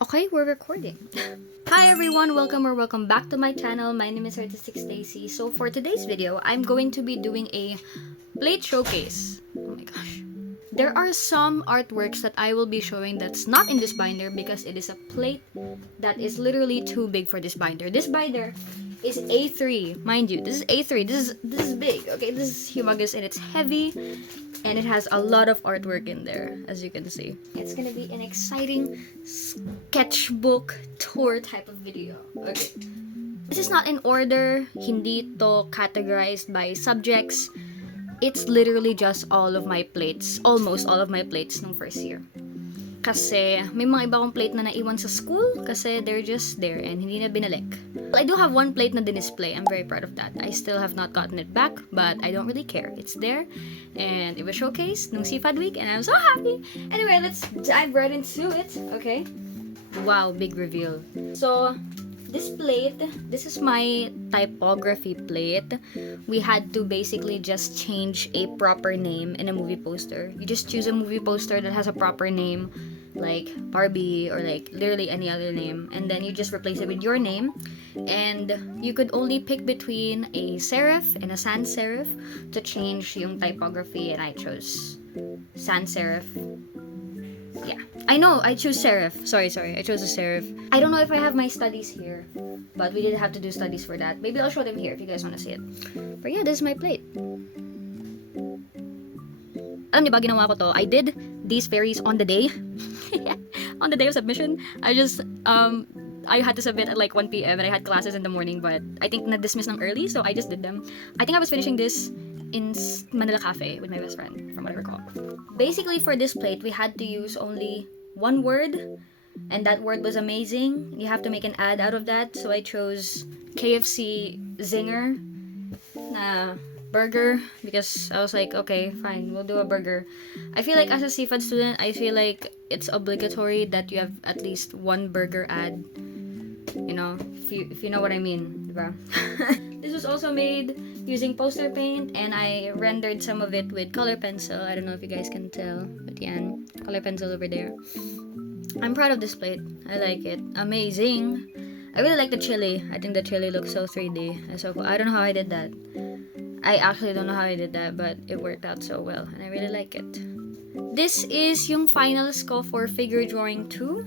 Okay, we're recording. Hi everyone, welcome back to my channel. My name is Artistic Stacy. So for today's video, I'm going to be doing a plate showcase. Oh my gosh. There are some artworks that I will be showing that's not in this binder because it is a plate that is literally too big for this binder. This binder is A3, mind you. This is A3. This is big. Okay, this is humongous and it's heavy and it has a lot of artwork in there, as you can see. It's gonna be an exciting sketchbook tour type of video. Okay. This is not in order, hindi to categorized by subjects. It's literally just all of my plates, almost all of my plates nung first year. Kasi may mga iba kong plate na naiwan sa school kasi they're just there and hindi na binalik. I do have one plate na dinisplay. I'm very proud of that. I still have not gotten it back, but I don't really care. It's there and it was showcased nung CFAD week and I'm so happy. Anyway, let's dive right into it, okay? Wow, big reveal. So, this plate, this is my typography plate. We had to basically just change a proper name in a movie poster. You just choose a movie poster that has a proper name, like Barbie or like literally any other name, and then you just replace it with your name. And you could only pick between a serif and a sans serif to change yung typography, and I chose sans serif. Yeah, I know, I choose serif. Sorry, I chose a serif. I don't know if I have my studies here, but we didn't have to do studies for that. Maybe I'll show them here if you guys want to see it. But yeah, this is my plate. Alam niyo ba, ginawa ko to? I did these fairies on the day. On the day of submission. I had to submit at like 1 p.m. and I had classes in the morning, but I think na-dismiss ng early, so I just did them. I think I was finishing this in Manila Cafe with my best friend, from what I recall. Basically, for this plate, we had to use only one word, and that word was amazing. You have to make an ad out of that, so I chose KFC Zinger na burger because I was like, okay, fine, we'll do a burger. I feel like as a CFAD student, I feel like it's obligatory that you have at least one burger ad. You know, if you know what I mean, diba? This was also made using poster paint and I rendered some of it with color pencil. I don't know if you guys can tell, but yan, color pencil over there. I'm proud of this plate. I like it. Amazing. I really like the chili. I think the chili looks so 3D. So cool. I don't know how I did that. I actually don't know how I did that, but it worked out so well and I really like it. This is yung finals ko for figure drawing 2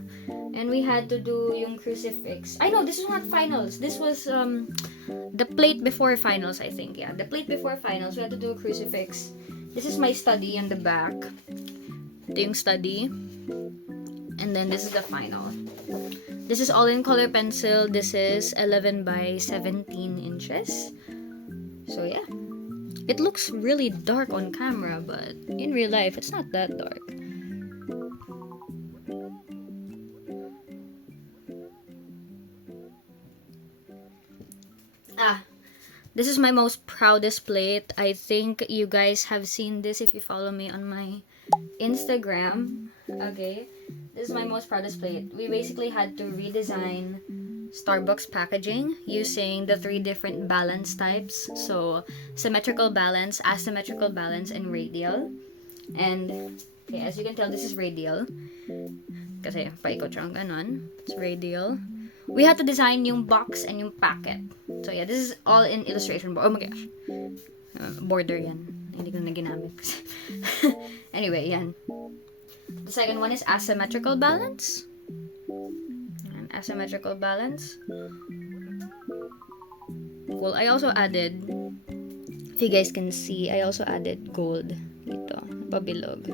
and we had to do yung crucifix. I know this is not finals. This was the plate before finals, I think. Yeah, the plate before finals. We had to do a crucifix. This is my study on the back. Ito yung study. And then this is the final. This is all in color pencil. This is 11 by 17 inches. So yeah. It looks really dark on camera, but in real life, it's not that dark. This is my most proudest plate. I think you guys have seen this if you follow me on my Instagram. Okay, this is my most proudest plate. We basically had to redesign Starbucks packaging using the 3 different balance types. So, symmetrical balance, asymmetrical balance, and radial. And, okay, as you can tell, this is radial. Kasi, paikot siyang ganon. It's radial. We had to design yung box and yung packet. So, yeah, this is all in illustration board. Oh my gosh. Border yan. Hindi ko na ginamit. Anyway, yan. The second one is asymmetrical balance. Asymmetrical balance. Cool. I also added, if you guys can see, I also added gold dito. Pabilog.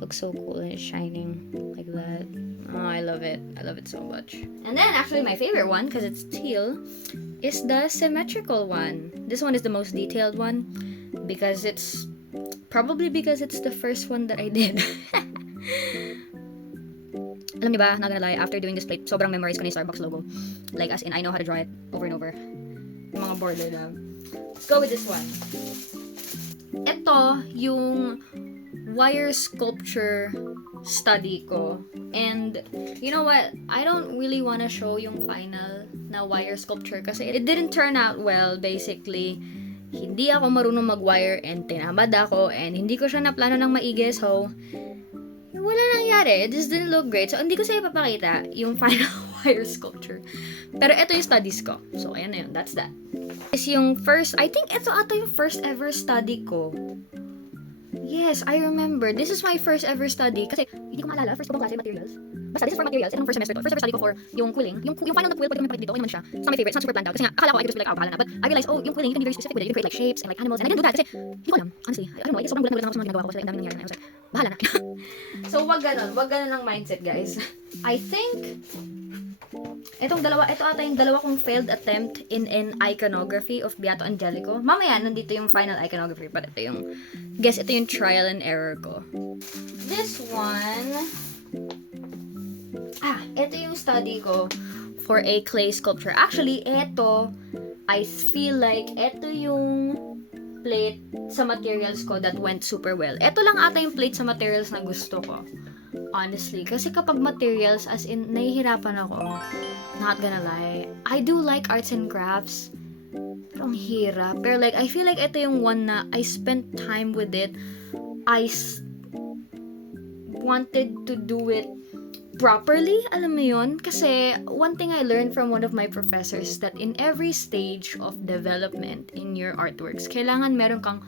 Looks so cool and it's shining like that. Oh, I love it. I love it so much. And then actually my favorite one, because it's teal, is the symmetrical one. This one is the most detailed one because it's the first one that I did. Alam niyo ba, not gonna lie, after doing this plate, sobrang memorize ko na yung Starbucks logo. Like, as in, I know how to draw it over and over. Yung mga border na. Let's go with this one. Ito, yung wire sculpture study ko. And, you know what? I don't really wanna show yung final na wire sculpture kasi it didn't turn out well, basically. Hindi ako marunong mag-wire and tinamad ako and hindi ko siya naplano ng maigi, so wala nangyari. It just didn't look great. So, hindi ko sa'yo papakita yung final wire sculpture. Pero ito yung studies ko. So, ayan na yun. That's that. Is yung first, I think ito ata yung first ever study ko. Yes, I remember. This is my first ever study. Kasi, hindi ko maalala. First ko bang klase, materials? Basta, this is for materials. Ito nung first semester to. First ever study ko for yung quilling. Yung final na quill, pwede ko napakita dito. Okay naman siya. It's not my favorite. It's not super planned out. Kasi nga, akala ko I could just be like, oh, bahala na. But I realized, oh, yung quilling, you can be very specific with it. You can create like shapes and like animals. And I didn't do that. Kasi, hindi ko alam. Honestly, I don't know. I guess sobrang gulat-gulat lang ako sa mga ginagawa ko. Kasi like, ang dami nangyari na. I was like, bahala na. So, wag ganun. Wag ganun ang mindset, guys. I think, ito ata yung dalawa kong failed attempt in an iconography of Beato Angelico. Mamaya, nandito yung final iconography, but ito yung trial and error ko. This one, ito yung study ko for a clay sculpture. Actually, ito, I feel like, ito yung plate sa materials ko that went super well. Ito lang ata yung plate sa materials na gusto ko. Honestly, kasi kapag materials, as in, nahihirapan ako. Not gonna lie. I do like arts and crafts. Pero ang hirap. Pero like, I feel like ito yung one na I spent time with it. Wanted to do it properly. Alam mo yun? Kasi one thing I learned from one of my professors that in every stage of development in your artworks, kailangan meron kang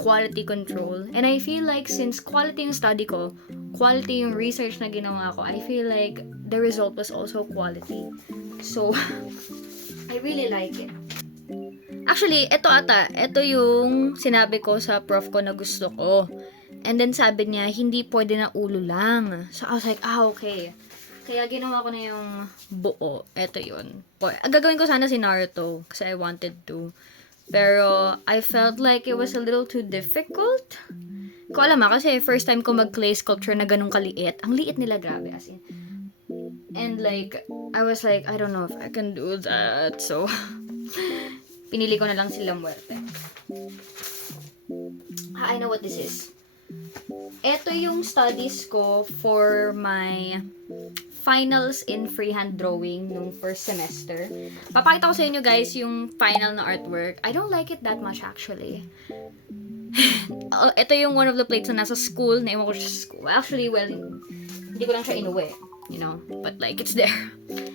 quality control. And I feel like since quality yung study ko, quality yung research na ginawa ko, I feel like the result was also quality. So, I really like it. Actually, ito yung sinabi ko sa prof ko na gusto ko. And then sabi niya, hindi pwede na ulo lang. So, I was like, okay. Kaya ginawa ko na yung buo. Ito yun. Gagawin ko sana si Naruto kasi I wanted to. Pero, I felt like it was a little too difficult. Ko alam kasi first time ko mag-clay sculpture na ganun kaliit. Ang liit nila, grabe. As in. And like, I was like, I don't know if I can do that. So, pinili ko na lang sila muerte. I know what this is. Ito yung studies ko for my finals in freehand drawing nung first semester. Papakita ko sa inyo guys yung final na artwork. I don't like it that much actually. Ito yung one of the plates na nasa school. Naiwan ko siya sa school. Actually, well, hindi ko lang siya inuwi. You know? But like, it's there.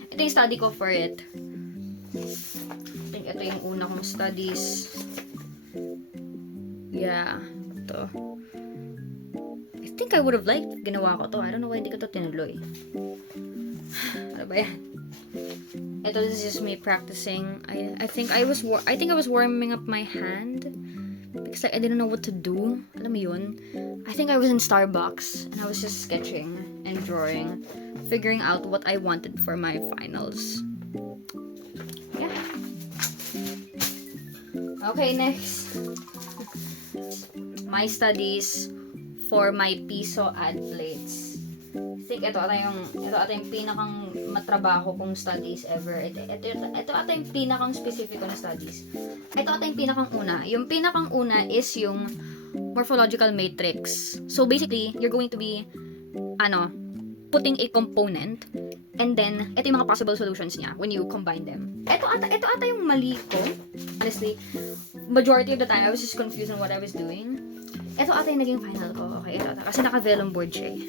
Ito yung study ko for it. I think ito yung una kong studies. Yeah. Ito. I think I would have liked ginawa ko to. I don't know why hindi ko to tinuloy. Ano ba yan? Ito, this is just me practicing. I think I was warming up my hand because I didn't know what to do. Alam mo yun? I think I was in Starbucks and I was just sketching and drawing, figuring out what I wanted for my finals. Yeah. Okay, next. My studies for my piso ad plates. I think ito ata yung pinakang matrabaho kong studies ever. Ito ata yung pinakang specific na studies. Ito ata yung pinakang una. Yung pinakang una is yung morphological matrix. So basically, you're going to be putting a component and then ito yung mga possible solutions niya when you combine them. Ito ata yung mali ko. Honestly, majority of the time I was just confused on what I was doing. Ito ata yung naging final ko. Okay, ito ata. Kasi naka-vellum board siya eh.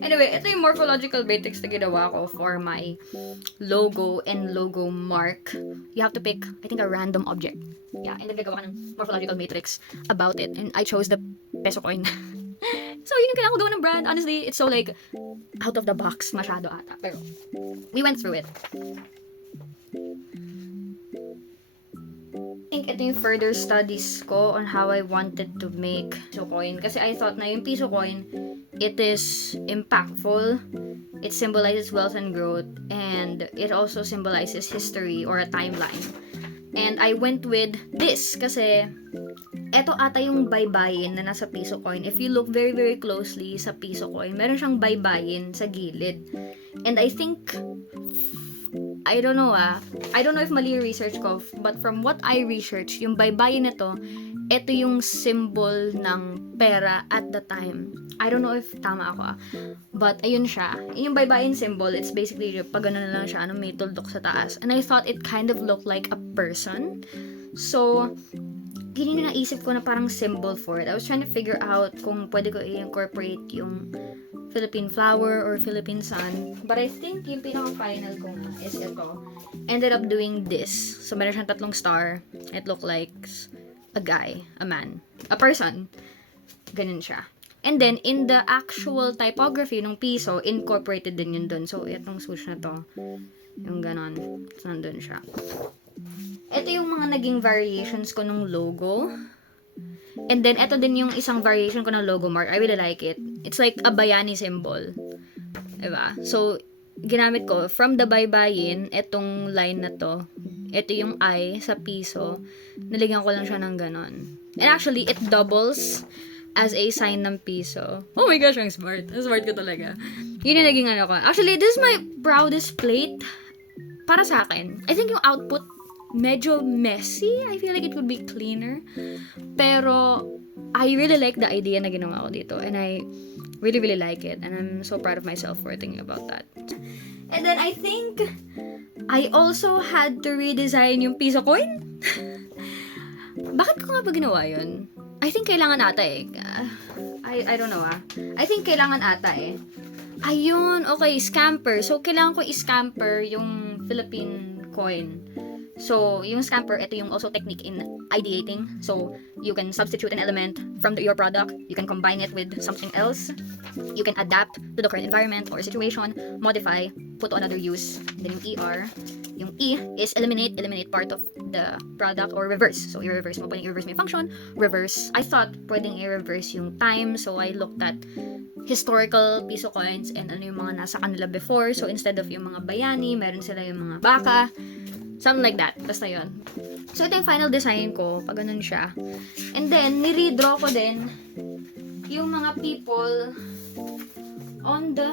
Anyway, ito yung morphological matrix na ginawa ko for my logo and logo mark. You have to pick, I think, a random object. Yeah, and then gagawa ka ng morphological matrix about it. And I chose the peso coin. So, yun yung kailangan ko gawin ng brand. Honestly, it's so like, out of the box masyado ata. Pero, we went through it. I think ito yung further studies ko on how I wanted to make piso coin. Kasi I thought na yung piso coin, it is impactful. It symbolizes wealth and growth. And it also symbolizes history or a timeline. And I went with this kasi eto ata yung baybayin na nasa piso coin. If you look very, very closely sa piso coin, meron siyang baybayin sa gilid. And I think, I don't know if mali yung research ko, but from what I researched, yung baybayin nito, ito yung symbol ng pera at the time. I don't know if tama ako but ayun siya. Yung baybayin symbol, it's basically pag gano'n na lang siya, may tuldok sa taas. And I thought it kind of looked like a person. So, yun yung naisip ko na parang symbol for it. I was trying to figure out kung pwede ko i-incorporate yung Philippine flower or Philippine sun. But I think yung pinaka-final ko nga is ito. Ended up doing this. So, meron siyang 3 star. It looked like a guy, a man, a person. Ganun siya. And then, in the actual typography ng piso, incorporated din yun dun. So, itong swoosh na to, yung ganon. So, nandun siya. Ito yung mga naging variations ko nung logo. And then, ito din yung isang variation ko ng logo mark. I really like it. It's like a bayani symbol. Diba? So, ginamit ko, from the baybayin, itong line na to, ito yung I sa piso, nilagyan ko lang siya ng ganon. And actually, it doubles as a sign ng piso. Oh my gosh, ang smart. Ang smart ko talaga. Yun yung naging ano ko. Actually, this is my proudest plate para sa akin. I think yung output medyo messy. I feel like it could be cleaner. Pero, I really like the idea na ginawa ko dito. And I really, really like it. And I'm so proud of myself for thinking about that. And then, I think, I also had to redesign yung piso coin. Bakit ko nga ba ginawa yun? I think kailangan ata eh. I don't know I think kailangan ata eh. Ayun, okay, scamper. So, kailangan ko i-scamper yung Philippine coin. So, yung scamper, ito yung also technique in ideating. So, you can substitute an element from your product. You can combine it with something else. You can adapt to the current environment or situation, modify, put to another use. Then yung ER, yung E is eliminate part of the product or reverse. So, i-reverse mo, pwedeng i-reverse mo yung function, reverse. I thought pwedeng i-reverse yung time. So, I looked at historical piso coins and ano yung mga nasa kanila before. So, instead of yung mga bayani, meron sila yung mga baka. Something like that. Basta yun. So, ito yung final design ko. Pag ganun siya. And then, ni-redraw ko din yung mga people on the...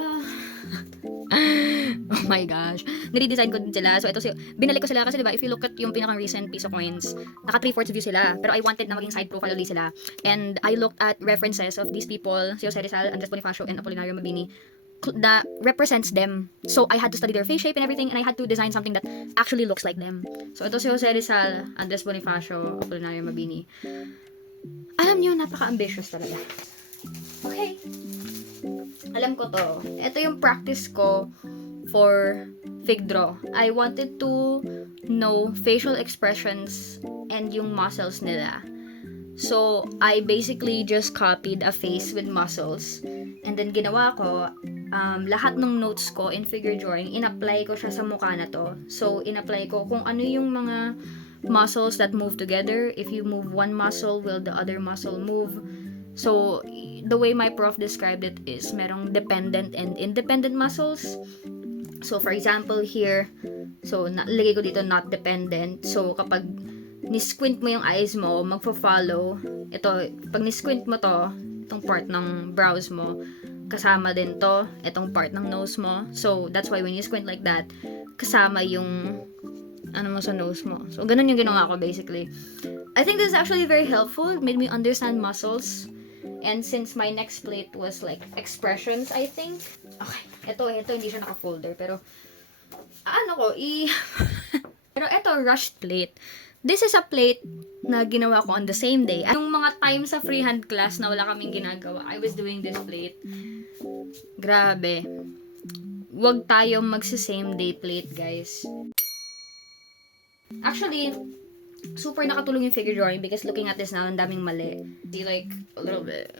oh my gosh. Ni-redesign ko din sila. So, ito binalik ko sila kasi diba, if you look at yung pinakang-recent piso coins, naka 3/4 view sila. Pero I wanted na maging side profile ulit sila. And I looked at references of these people, si Jose Rizal, Andres Bonifacio, and Apolinario Mabini, that represents them. So, I had to study their face shape and everything, and I had to design something that actually looks like them. So, ito si Jose Rizal, Andres Bonifacio, Apolinario Mabini. Alam niyo, napaka-ambitious talaga. Okay. Alam ko to. Ito yung practice ko for fig draw. I wanted to know facial expressions and yung muscles nila. So, I basically just copied a face with muscles. And then, ginawa ko, lahat ng notes ko in figure drawing, in-apply ko siya sa mukha na to. So, in-apply ko kung ano yung mga muscles that move together. If you move one muscle, will the other muscle move? So, the way my prof described it is merong dependent and independent muscles. So, for example, here, so, nalagay ko dito not dependent. So, kapag ni-squint mo yung eyes mo, magfo-follow. Ito, pag ni-squint mo to, itong part ng brows mo, kasama din to, itong part ng nose mo. So, that's why when you squint like that, kasama yung ano mo sa nose mo. So, ganun yung ginawa ko basically. I think this is actually very helpful. It made me understand muscles. And since my next plate was like expressions, I think. Okay, ito hindi siya naka-folder. Pero, ano ko, pero ito, rushed plate. This is a plate na ginawa ko on the same day. Yung mga time sa freehand class na wala kaming ginagawa, I was doing this plate. Grabe. Huwag tayo magsa-same day plate, guys. Actually, super nakatulong yung figure drawing because looking at this now, ang daming mali. See, like, a little bit.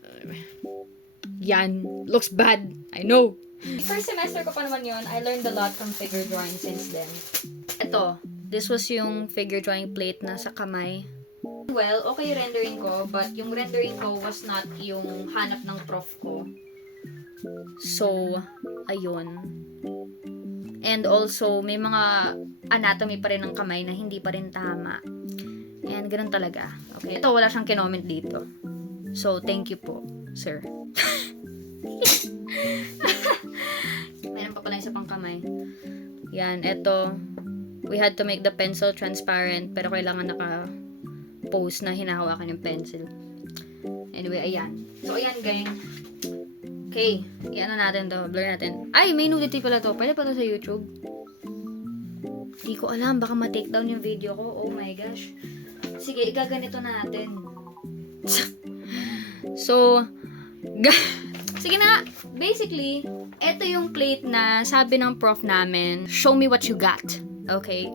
Yan. Looks bad. I know. First semester ko pa naman yun. I learned a lot from figure drawing since then. Ito. This was yung figure drawing plate na sa kamay. Well, okay yung rendering ko, but yung rendering ko was not yung hanap ng prof ko. So, ayun. And also, may mga anatomy pa rin ng kamay na hindi pa rin tama. And ganun talaga. Okay, ito wala siyang kinoment dito. So, thank you po, sir. Mayroon pa pala isa pang kamay. Yan, ito. We had to make the pencil transparent, pero kailangan naka-pose na hinahawakan yung pencil. Anyway, ayan. So, ayan, gang. Okay, i-ano natin to, blur natin. Ay, may nudity pala to. Pwede pa to sa YouTube. Di ko alam, baka ma-take down yung video ko. Oh my gosh. Sige, igaganito natin. So, sige na. Basically, ito yung plate na sabi ng prof namin, show me what you got. Okay?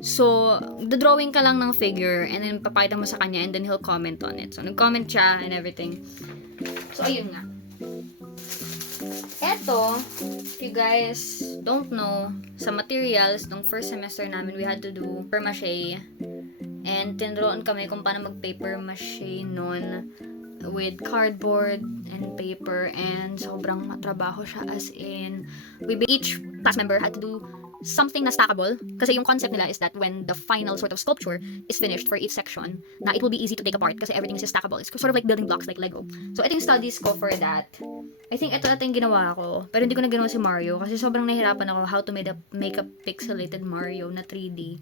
So, drawing ka lang ng figure and then papakita mo sa kanya and then he'll comment on it. So, nag-comment siya and everything. So, ayun nga. Eto, if you guys don't know, sa materials, nung first semester namin, we had to do paper mache. And tinroon kami kung paano mag-paper mache nun with cardboard and paper. And sobrang matrabaho siya, as in, each class member had to do something na stackable. Kasi yung concept nila is that when the final sort of sculpture is finished for each section, na it will be easy to take apart kasi everything is stackable. It's sort of like building blocks like Lego. So, ito yung studies ko for that. I think ito yung ginawa ko. Pero hindi ko na ginawa si Mario kasi sobrang nahihirapan ako how to make a pixelated Mario na 3D.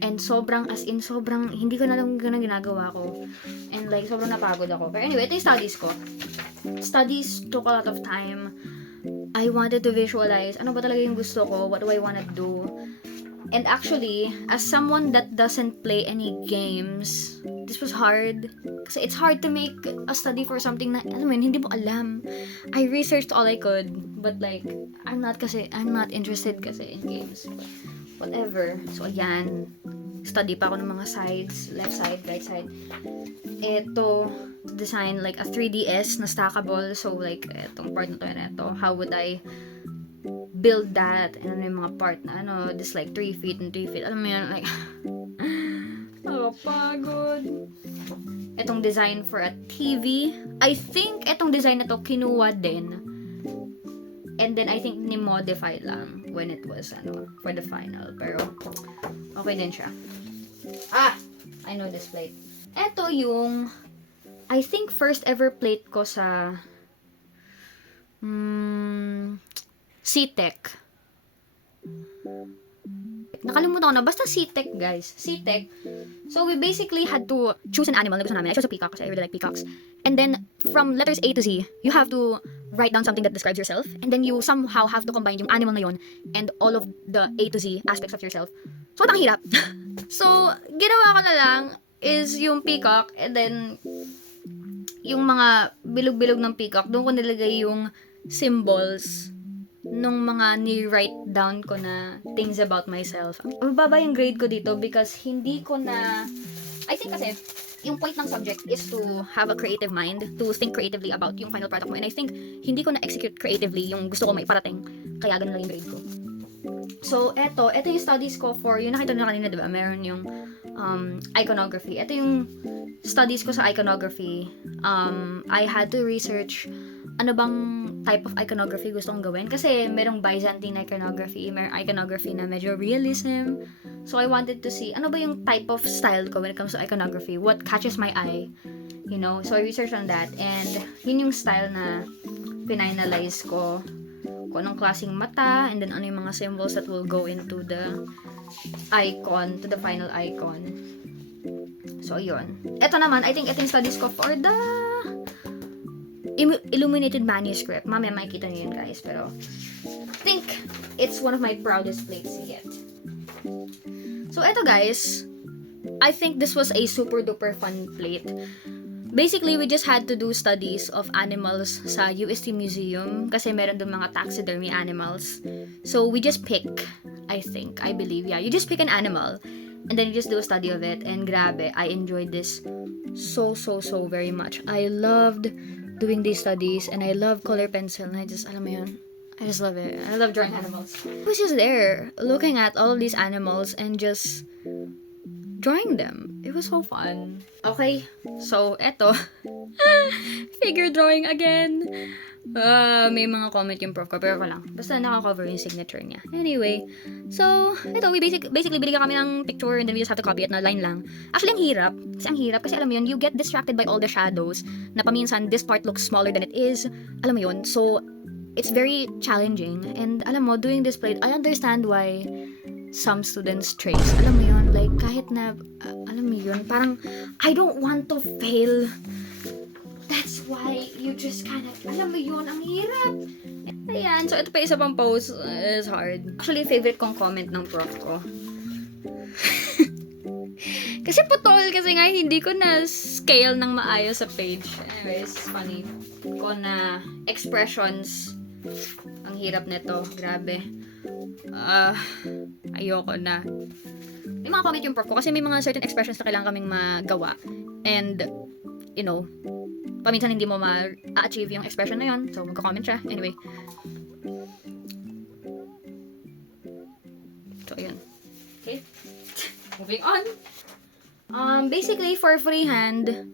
And sobrang, as in, sobrang, hindi ko na lang ginagawa ko. And like, sobrang napagod ako. Pero anyway, ito yung studies ko. Studies took a lot of time. I wanted to visualize ano ba talaga yung gusto ko, what do I want to do. And actually, as someone that doesn't play any games, this was hard. Kasi it's hard to make a study for something na, alam mo yun, hindi mo alam. I researched all I could, but like, I'm not interested kasi in games. But whatever. So, ayan. Study pa ako ng mga sides, left side, right side. Ito, design like a 3DS na stackable. So, like, etong part na to and ito. How would I build that? And ano yung mga part na, this like 3 feet and 3 feet. Alam mo yun, like, pagod. Etong design for a TV. I think etong design na to kinuha din. And then, I think ni-modify lang when it was, for the final. Pero, okay din siya. I know this plate. Ito yung, I think, first ever plate ko sa, CTech. Nakalimutan ko na. Basta CTech, guys. CTech. So, we basically had to choose an animal na gusto namin. I chose a peacock kasi I really like peacocks. And then, from letters A to Z, you have to write down something that describes yourself. And then, you somehow have to combine yung animal na yon and all of the A to Z aspects of yourself. So, ang hirap. So, ginawa ko na lang is yung peacock and then, yung mga bilog-bilog ng peacock, doon ko nilagay yung symbols nung mga ni-write down ko na things about myself. Mababa yung grade ko dito because hindi ko na, I think kasi, yung point ng subject is to have a creative mind, to think creatively about yung final product mo. And I think, hindi ko na-execute creatively yung gusto ko maiparating. Kaya ganun lang yung grade ko. So, eto yung studies ko for, yung nakita nyo kanina, diba? Meron yung iconography. Ito yung studies ko sa iconography. I had to research ano bang type of iconography gusto kong gawin. Kasi merong Byzantine iconography, merong iconography na medyo realism. So, I wanted to see, ano ba yung type of style ko when it comes to iconography? What catches my eye? You know? So, I researched on that. And, yun yung style na finalize ko. Kung anong klaseng mata, and then ano yung mga symbols that will go into the icon, to the final icon. So, yun. Ito naman, I think ito yung studies ko for the illuminated manuscript. Mamaya makikita niyo yun, guys. Pero, I think it's one of my proudest plates yet. So, eto guys, I think this was a super duper fun plate. Basically, we just had to do studies of animals sa UST Museum kasi meron doon mga taxidermy animals. So, we just pick, I believe, you just pick an animal and then you just do a study of it. And grabe, I enjoyed this so very much. I loved doing these studies and I love color pencil and I just love it. I love drawing animals. I was just there looking at all of these animals and just drawing them. It was so fun. Okay, so eto. Figure drawing again. May mga comment yung prof ko, pero wala. Basta naka-cover yung signature niya. Anyway, so, ito, we basically binigyan kami ng picture and then we just have to copy it na line lang. Actually, ang hirap. Kasi alam mo yun, you get distracted by all the shadows na paminsan, this part looks smaller than it is. Alam mo yun, so, it's very challenging. And alam mo, doing this plate, I understand why some students trace. Alam mo yun, like, kahit na, alam mo yun, parang, I don't want to fail. That's why you just kind of, alam mo yun, ang hirap. Ayan, so ito pa isa pang pose. It's hard. Actually, favorite kong comment ng prof ko. Kasi putol, kasi nga hindi ko na scale ng maayos sa page. Anyways, funny. Ko na expressions. Ang hirap nito. Grabe. Ayoko na. May mga comment yung prof ko kasi may mga certain expressions na kailangan kaming magawa. And, you know, paminsan hindi mo ma-achieve yung expression na yun. So, magka-comment siya. Anyway. So, yun. Okay. Moving on. Basically, for freehand,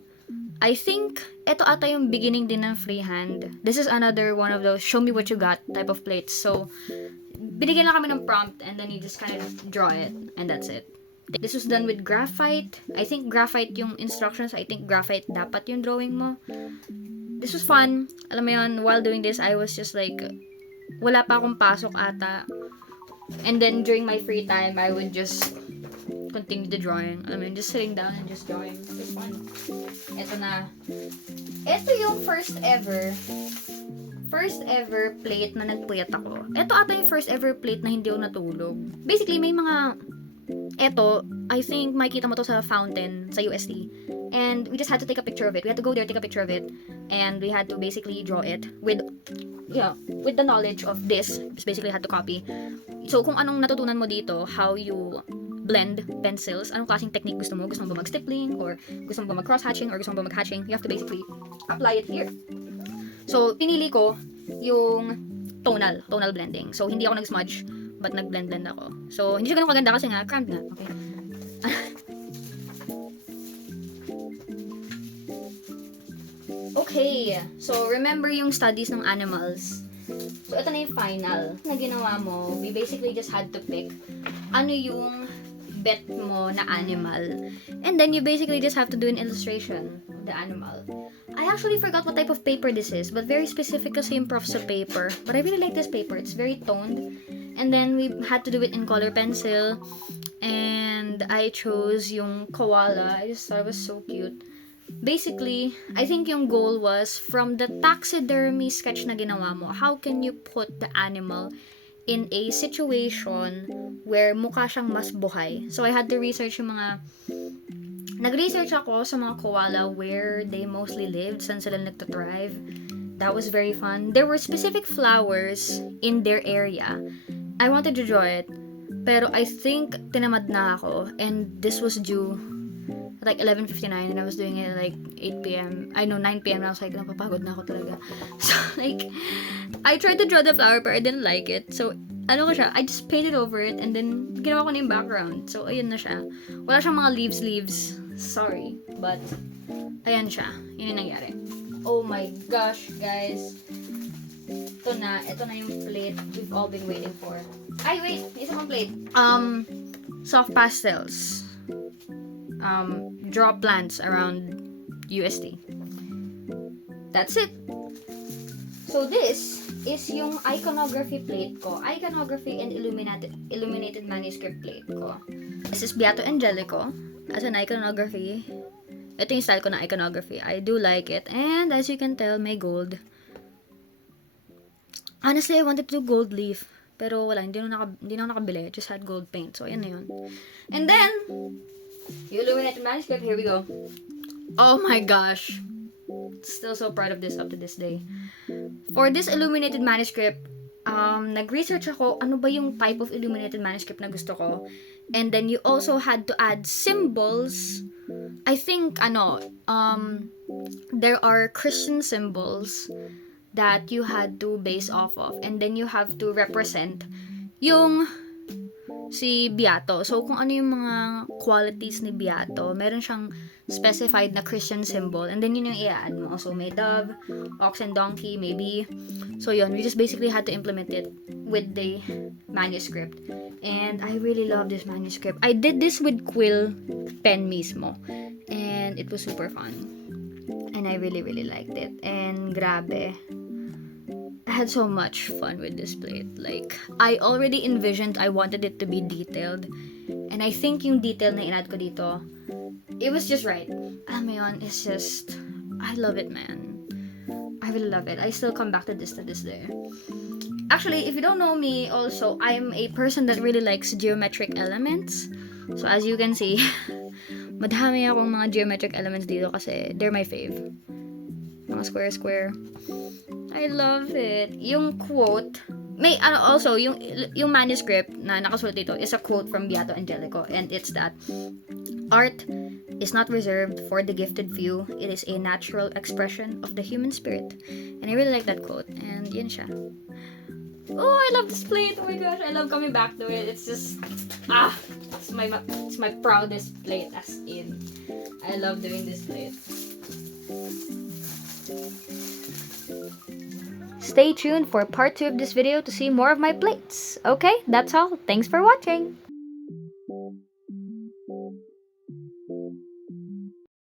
I think, ito ata yung beginning din ng freehand. This is another one of those show me what you got type of plates. So, binigyan lang kami ng prompt and then you just kind of draw it. And that's it. This was done with graphite. I think graphite yung instructions. I think graphite dapat yung drawing mo. This was fun. Alam mo yun, while doing this, I was just like, wala pa akong pasok ata. And then, during my free time, I would just continue the drawing. I mean, just sitting down and just drawing. It was fun. Ito na. Ito yung first ever plate na nagpuyat ako. Ito ata yung first ever plate na hindi ako natulog. Basically, may mga eto, I think makikita mo to sa fountain sa UST. And we just had to take a picture of it. We had to go there, take a picture of it. And we had to basically draw it with the knowledge of this. Just basically had to copy. So, kung anong natutunan mo dito, how you blend pencils, anong klaseng technique gusto mo? Gusto mo ba mag-stippling? Or gusto mo ba mag-cross-hatching? Or gusto mo ba mag-hatching? You have to basically apply it here. So, pinili ko yung tonal blending. So, hindi ako nag-smudge, but nag-blend ako. So, hindi siya ganun kaganda kasi nga, cramped nga. Okay. Okay. So, remember yung studies ng animals. So, ito na yung final na ginawa mo. We basically just had to pick ano yung bet mo na animal. And then, you basically just have to do an illustration of the animal. I actually forgot what type of paper this is, but very specific kasi yung prof sa paper. But I really like this paper. It's very toned. And then, we had to do it in color pencil. And I chose yung koala. I just thought it was so cute. Basically, I think yung goal was from the taxidermy sketch na ginawa mo, how can you put the animal in a situation where mukha siyang mas buhay? So, I had to research yung mga... Nag-research ako sa mga koala where they mostly lived, saan sila nagtathrive. That was very fun. There were specific flowers in their area. I wanted to draw it, pero I think tinamad na ako, and this was due like 11:59 and I was doing it like 8 p.m. 9 p.m. and I was like, napapagod na ako talaga. So, like, I tried to draw the flower but I didn't like it. So, ano ko siya, I just painted over it and then ginawa ko na yung background. So, ayun na siya. Wala siyang mga leaves. Sorry. But, ayan siya. Yun yung nangyari. Oh my gosh, guys. Ito na yung plate we've all been waiting for. Ay, wait! May isa pang plate. Soft pastels. Draw plants around UST. That's it. So this is yung iconography plate ko. Iconography and illuminated manuscript plate ko. This is Beato Angelico as an iconography. Ito yung style ko na iconography. I do like it. And as you can tell, may gold. Honestly, I wanted to do gold leaf. Pero wala, hindi na ako nakabili. Just had gold paint. So, ayan na yun. And then, yung illuminated manuscript, here we go. Oh my gosh. Still so proud of this up to this day. For this illuminated manuscript, nag-research ako ano ba yung type of illuminated manuscript na gusto ko. And then you also had to add symbols. I think, there are Christian symbols that you had to base off of. And then you have to represent yung si Beato. So, kung ano yung mga qualities ni Beato, meron siyang specified na Christian symbol. And then, yun yung i-add mo. So, may dove, ox and donkey, maybe. So, yun. We just basically had to implement it with the manuscript. And I really love this manuscript. I did this with quill pen mismo. And it was super fun. And I really, really liked it. And grabe. I had so much fun with this plate. Like, I already envisioned I wanted it to be detailed. And I think yung detail na inad ko dito, it was just right. Alam mo yun, it's just, I love it, man. I really love it. I still come back to this day. Actually, if you don't know me also, I'm a person that really likes geometric elements. So as you can see, Madami akong mga geometric elements dito kasi they're my fave. Mga square. I love it. Yung quote, may also yung manuscript na nakasulat dito is a quote from Beato Angelico, and it's that art is not reserved for the gifted few. It is a natural expression of the human spirit. And I really like that quote. And yun siya. Oh, I love this plate. Oh my gosh, I love coming back to it. It's just it's my proudest plate, as in. I love doing this plate. Stay tuned for part 2 of this video to see more of my plates. Okay, that's all. Thanks for watching.